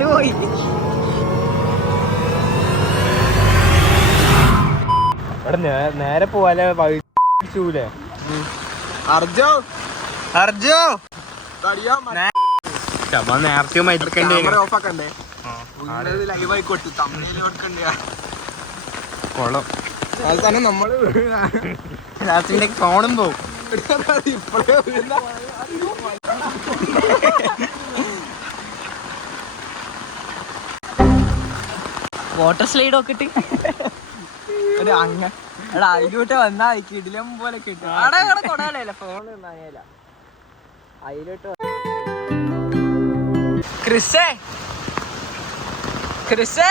പോയി. നേരെ പോവാലെ വഴിച്ചൂലേ അർജോ അർജോ നേരത്തെ ഓഫാക്കണ്ടേ ലൈവായി കൊടുത്തു തമിഴിൽ കൊടുക്കണ്ടേ കൊള്ളം. അത് തന്നെ നമ്മള് ഫോണും പോവും. ഇപ്പഴേ വാട്ടർ സ്ലൈഡ് നോക്കിട്ട് അങ്ങ എടാ അതിലൂട്ട് വന്നാ കിടിലം പോലെ കിട്ടും. അവിടെ കൊടാലല്ല ഫോണ് നനയല അതിലോട്ട്. ക്രിസ്സേ ക്രിസ്സേ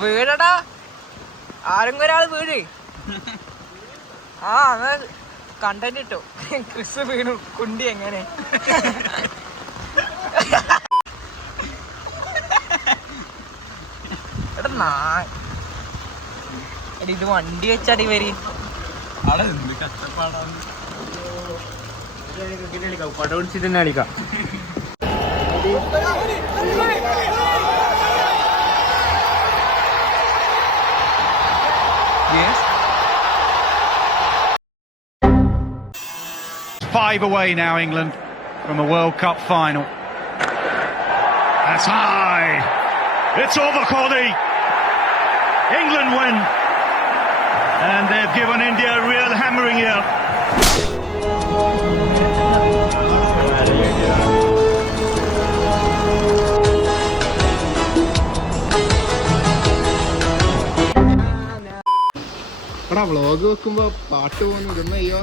വീടടാ, ആരെങ്കിലും ഒരാള് വീട്. ആ എന്നാ കണ്ടന്റ് ഇട്ടോ. ക്രിസ് വീണു കുണ്ടി എങ്ങനെ. എടാ ഇത് വണ്ടി വെച്ചാടി വരി. പട പിടിച്ചിട്ട് തന്നെ കളിക്കാം. Five away now, England, from a World Cup final. That's high. It's over, Cody. England win. And they've given India a real hammering here. Vlog വെക്കുമ്പോ പാട്ട് പോകുന്നു ഇതൊന്നും അയ്യോ